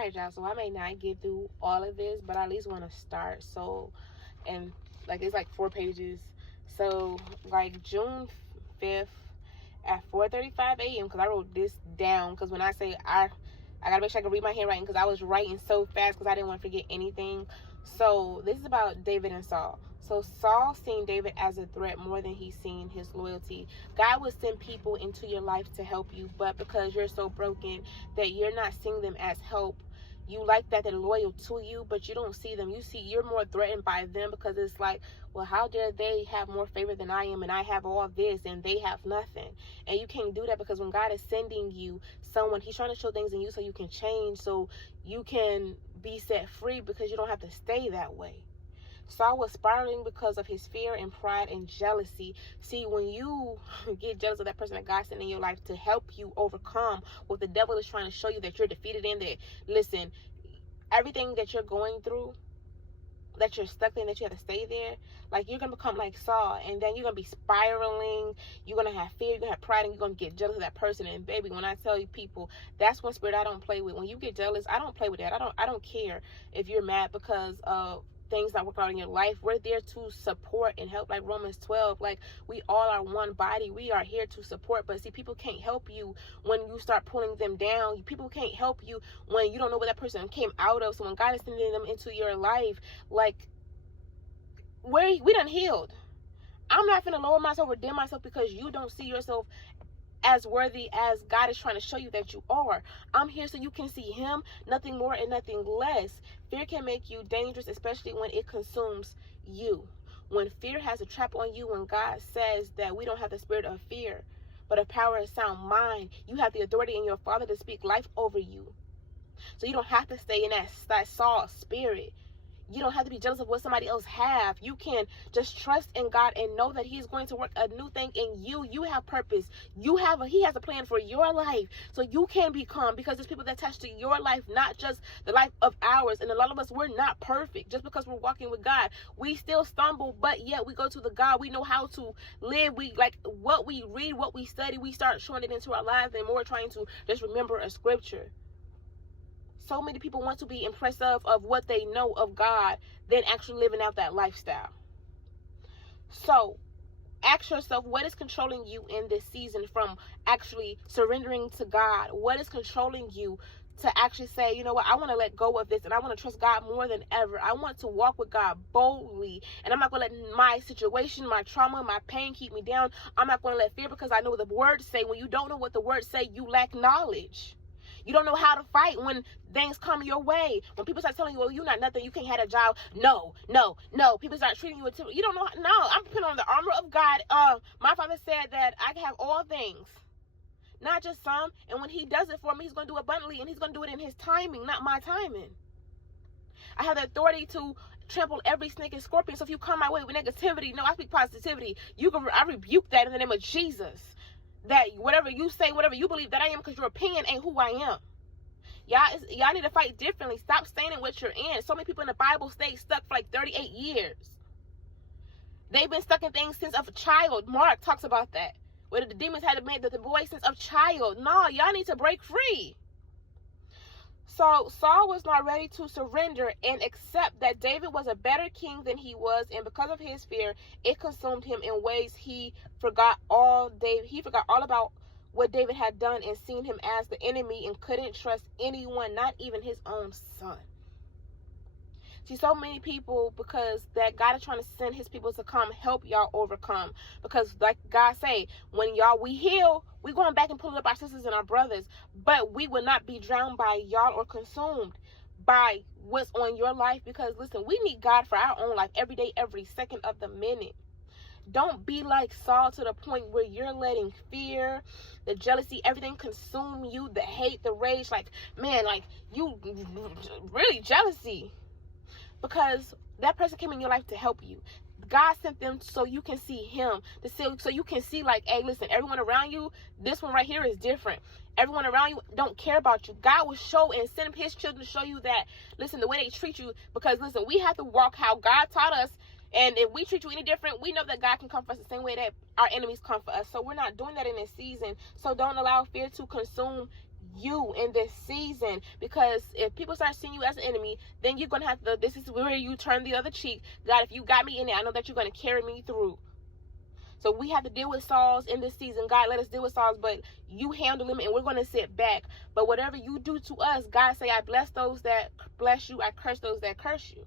right, y'all. So I may not get through all of this, but I at least want to start. So, and like it's like 4 pages. So like June 5th at 4:35 a.m. because I wrote this down. Because when I say I gotta make sure I can read my handwriting because I was writing so fast because I didn't want to forget anything. So this is about David and Saul. So Saul seen David as a threat more than he seen his loyalty. God will send people into your life to help you, but because you're so broken that you're not seeing them as help, you like that they're loyal to you, but you don't see them. You're more threatened by them because it's like, well, how dare they have more favor than I am, and I have all this and they have nothing. And you can't do that because when God is sending you someone, he's trying to show things in you so you can change, so you can be set free because you don't have to stay that way. Saul was spiraling because of his fear and pride and jealousy. See, when you get jealous of that person that God sent in your life to help you overcome what the devil is trying to show you that you're defeated in, that, listen, everything that you're going through, that you're stuck in, that you have to stay there, like you're going to become like Saul, and then you're going to be spiraling, you're going to have fear, you're going to have pride, and you're going to get jealous of that person. And baby, when I tell you people, that's one spirit I don't play with. When you get jealous, I don't play with that. I don't care if you're mad because of things not working out in your life. We're there to support and help, like Romans 12. Like, we all are one body. We are here to support. But see, people can't help you when you start pulling them down. People can't help you when you don't know what that person came out of. So when God is sending them into your life, like, we done healed. I'm not going to lower myself or dim myself because you don't see yourself as worthy as God is trying to show you that you are. I'm here so you can see him, nothing more and nothing less. Fear can make you dangerous, especially when it consumes you. When fear has a trap on you, when God says that we don't have the spirit of fear, but a power and sound mind, you have the authority in your Father to speak life over you. So you don't have to stay in that Saul spirit. You don't have to be jealous of what somebody else have. You can just trust in God and know that he's going to work a new thing in you. You have purpose. He has a plan for your life. So you can become, because there's people that attach to your life, not just the life of ours. And a lot of us, we're not perfect. Just because we're walking with God, we still stumble, but yet we go to the God. We know how to live. We like what we read, what we study, we start showing it into our lives, and more trying to just remember a scripture. So many people want to be impressive of what they know of God than actually living out that lifestyle. So ask yourself, what is controlling you in this season from actually surrendering to God? What is controlling you to actually say, you know what, I want to let go of this and I want to trust God more than ever. I want to walk with God boldly, and I'm not going to let my situation, my trauma, my pain keep me down. I'm not going to let fear, because I know what the words say. When you don't know what the words say, you lack knowledge. You don't know how to fight when things come your way. When people start telling you, well, you're not nothing, you can't have a job. No. People start treating you until you don't know. No, I'm putting on the armor of God. My Father said that I can have all things, not just some. And when he does it for me, he's going to do abundantly, and he's going to do it in his timing, not my timing. I have the authority to trample every snake and scorpion. So if you come my way with negativity, no, I speak positivity. I rebuke that in the name of Jesus. That whatever you say, whatever you believe that I am, because your opinion ain't who I am. Y'all need to fight differently. Stop staying in what you're in. So many people in the Bible stayed stuck for like 38 years. They've been stuck in things since of a child. Mark talks about that. Where the demons had made the boy since of child. No, y'all need to break free. So Saul was not ready to surrender and accept that David was a better king than he was, and because of his fear, it consumed him in ways he forgot all about what David had done and seen him as the enemy and couldn't trust anyone, not even his own son. See, so many people, because that God is trying to send his people to come help y'all overcome. Because like God say, when we heal, we going back and pulling up our sisters and our brothers, but we will not be drowned by y'all or consumed by what's on your life. Because listen, we need God for our own life every day, every second of the minute. Don't be like Saul to the point where you're letting fear, the jealousy, everything consume you, the hate, the rage. Like, man, like you really jealousy. Because that person came in your life to help you. God sent them so you can see him, so you can see like, hey, listen, everyone around you, this one right here is different. Everyone around you don't care about you. God will show and send his children to show you that, listen, the way they treat you, because listen, we have to walk how God taught us. And if we treat you any different, we know that God can come for us the same way that our enemies come for us. So we're not doing that in this season. So don't allow fear to consume you in this season, because if people start seeing you as an enemy, then you're going to have to, this is where you turn the other cheek. God, if you got me in it, I know that you're going to carry me through. So we have to deal with Sauls in this season. God, let us deal with Sauls, but you handle them and we're going to sit back. But whatever you do to us, God say, I bless those that bless you. I curse those that curse you.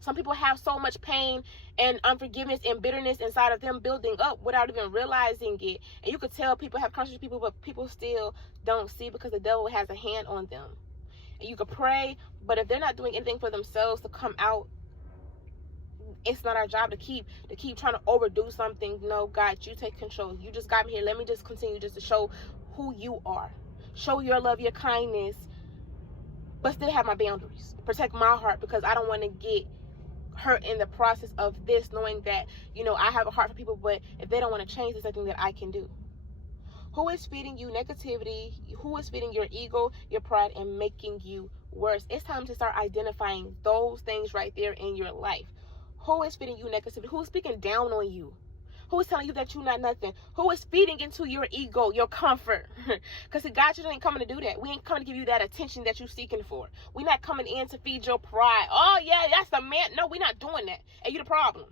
Some people have so much pain and unforgiveness and bitterness inside of them building up without even realizing it. And you could tell people have conscious people, but people still don't see because the devil has a hand on them. And you could pray, but if they're not doing anything for themselves to come out, it's not our job to keep trying to overdo something. No, God, you take control. You just got me here. Let me just continue just to show who you are. Show your love, your kindness, but still have my boundaries. Protect my heart, because I don't want to get hurt in the process of this, knowing that, I have a heart for people, but if they don't want to change, there's nothing that I can do. Who is feeding you negativity? Who is feeding your ego, your pride, and making you worse? It's time to start identifying those things right there in your life. Who is feeding you negativity? Who is speaking down on you? Who is telling you that you're not nothing? Who is feeding into your ego, your comfort? Because God just ain't coming to do that. We ain't coming to give you that attention that you're seeking for. We're not coming in to feed your pride. Oh, yeah, that's the man. No, we're not doing that. And you the problem.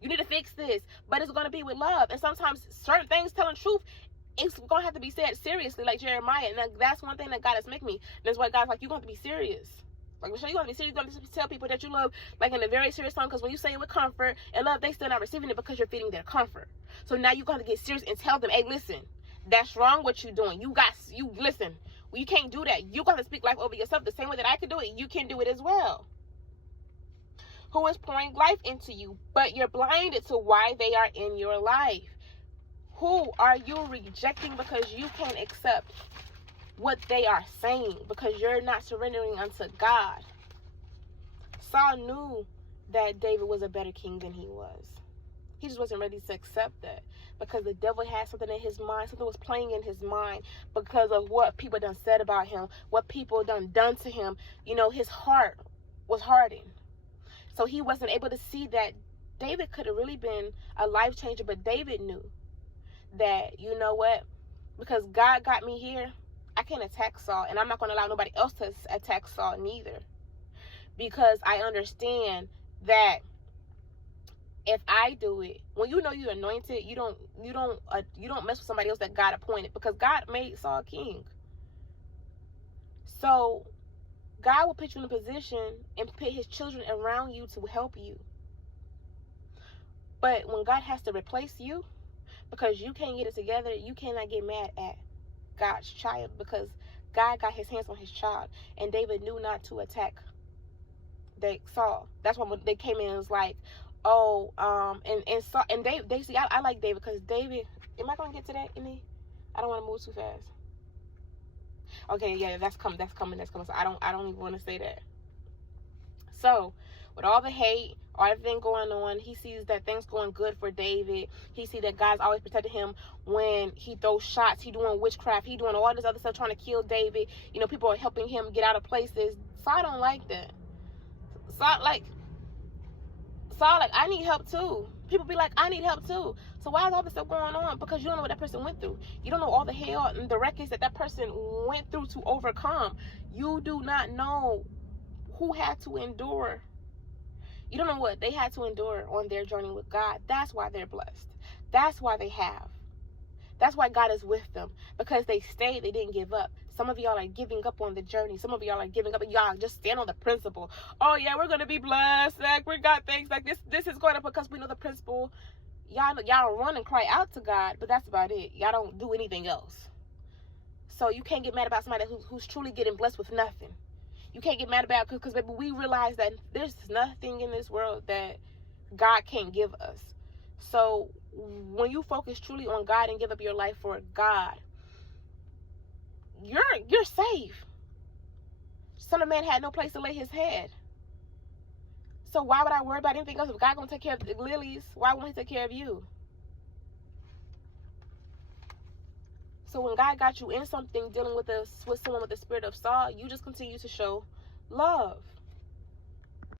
You need to fix this. But it's going to be with love. And sometimes certain things, telling truth, it's going to have to be said seriously, like Jeremiah. And that's one thing that God has made me. That's why God's like, you're going to have to be serious. Like, Michelle, you're going to be serious. You're going to tell people that you love, like, in a very serious tone, because when you say it with comfort and love, they still not receiving it because you're feeding their comfort. So now you're going to get serious and tell them, hey, listen, that's wrong what you're doing. Listen, you can't do that. You're going to speak life over yourself the same way that I can do it. You can do it as well. Who is pouring life into you, but you're blinded to why they are in your life? Who are you rejecting because you can't accept what they are saying, because you're not surrendering unto God? Saul knew that David was a better king than he was. He just wasn't ready to accept that, because the devil had something in his mind. Something was playing in his mind because of what people done said about him, what people done to him. His heart was hardened. So he wasn't able to see that David could have really been a life changer. But David knew that, you know what, because God got me here, I can't attack Saul, and I'm not going to allow nobody else to attack Saul neither, because I understand that if I do it, when you know you're anointed, you don't mess with somebody else that God appointed, because God made Saul king. So God will put you in a position and put his children around you to help you. But when God has to replace you because you can't get it together, you cannot get mad at God's child, because God got his hands on his child, and David knew not to attack Saul. That's why when they came in, it was like, oh, and Saul, and they see, I like David, because David, am I going to get to that, Emmy? I don't want to move too fast. Okay, yeah, that's coming. So I don't even want to say that. So, with all the hate, all everything going on, he sees that things going good for David. He sees that God's always protected him when he throws shots. He doing witchcraft. He doing all this other stuff trying to kill David. People are helping him get out of places. Saul don't like that. Saul like, I need help too. People be like, I need help too. So why is all this stuff going on? Because you don't know what that person went through. You don't know all the hell and the wreckage that person went through to overcome. You do not know who had to endure. You don't know what they had to endure on their journey with God. That's why they're blessed. That's why they have. That's why God is with them, because they stayed, they didn't give up. Some of y'all are giving up on the journey. Some of y'all are giving up, and y'all just stand on the principle. Oh yeah, we're gonna be blessed. Like, we got things like this. This is going up because we know the principle. Y'all run and cry out to God, but that's about it. Y'all don't do anything else. So you can't get mad about somebody who's truly getting blessed with nothing. You can't get mad about it, because baby, we realize that there's nothing in this world that God can't give us. So when you focus truly on God and give up your life for God, you're safe. Son of Man had no place to lay his head. So why would I worry about anything else? If God gonna take care of the lilies, why won't he take care of you? So when God got you in something, dealing with someone with the spirit of Saul, you just continue to show love.